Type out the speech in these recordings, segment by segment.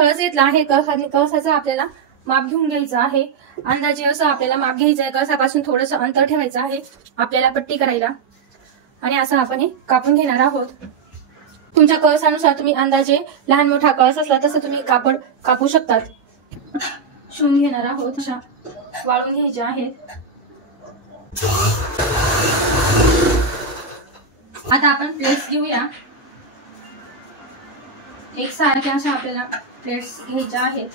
कळस घेतला आहे. कळसाचा आपल्याला माप घेऊन घ्यायचं आहे. अंदाजे असं आपल्याला माप घ्यायचं आहे. कळसापासून थोडंसं अंतर ठेवायचं आहे आपल्याला पट्टी करायला. आणि असं आपण हे कापून घेणार आहोत. तुमच्या कळसानुसार तुम्ही अंदाजे लहान मोठा कळस असला तसं तुम्ही कापड कापू शकतात. शिवून घेणार आहोत. अशा वाळून घ्यायच्या आहेत. आता आपण प्लेट्स घेऊया. एक सारख्या अशा आपल्याला प्लेट्स घ्यायच्या आहेत.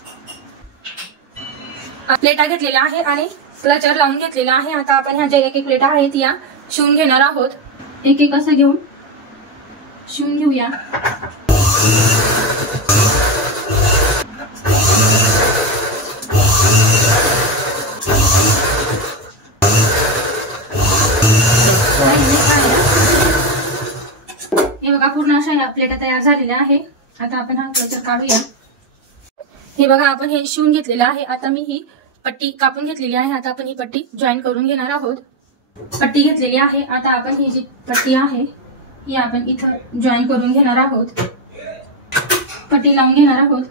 प्लेटा घेतलेल्या आहे आणि क्लचर लावून घेतलेला आहे. आता आपण ह्या ज्या एक एक प्लेटा आहेत या शिवून घेणार आहोत. एक एक असं घेऊन शिवून घेऊया. हे बघा पूर्ण अशा या प्लेटा तयार झालेल्या आहे. आता आपण हा क्लचर काढूया. हे बघा आपण हे शिवून घेतलेलं आहे. आता मी ही पट्टी कापून घेतलेली आहे. आता आपण ही पट्टी जॉईन करून घेणार आहोत. पट्टी घेतलेली आहे. आता आपण ही जी पट्टी आहे ही आपण इथं जॉईन करून घेणार आहोत. पट्टी लावून घेणार आहोत.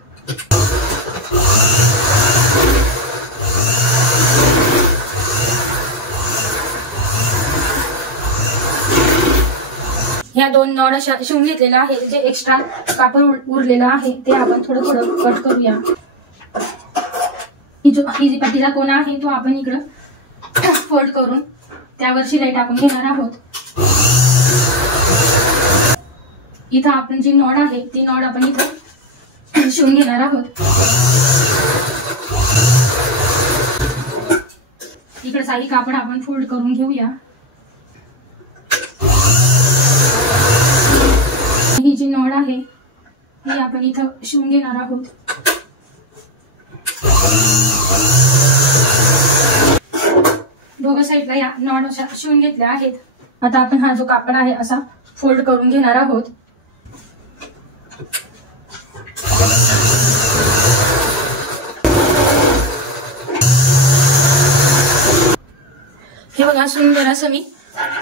ह्या दोन नॉड अशा शिवून घेतलेल्या आहे. जे एक्स्ट्रा कापड उरलेलं आहे ते आपण थोडं थोडं कट करूया. ही जी पट्टीचा कोना आहे तो आपण इकडं फोल्ड करून त्यावर शिलाई टाकून घेणार आहोत. इथं आपण जी नॉड आहे ती नॉड आपण इथं शिवून घेणार आहोत. इकडे साई कापड आपण फोल्ड करून घेऊया. ही जी नॉड आहे ही आपण इथं शिवून घेणार आहोत. दोघं साईडला या नॉड अशा शिवून घेतल्या आहेत. आता आपण हा जो कापड आहे असा फोल्ड करून घेणार आहोत. हे बघा सुंदर असं मी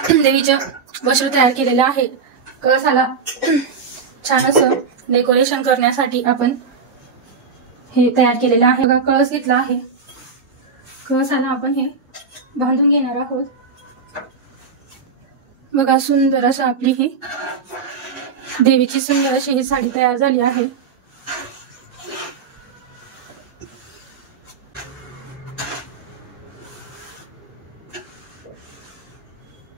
देवीचं वस्त्र तयार केलेलं आहे. कळसाला छान असं डेकोरेशन करण्यासाठी आपण हे तयार केलेलं आहे. बघा कळस घेतला आहे. कळसाला आपण हे बांधून घेणार आहोत. बघा सुंदर असं आपली ही देवीची सुंदर अशी ही साडी तयार झाली आहे.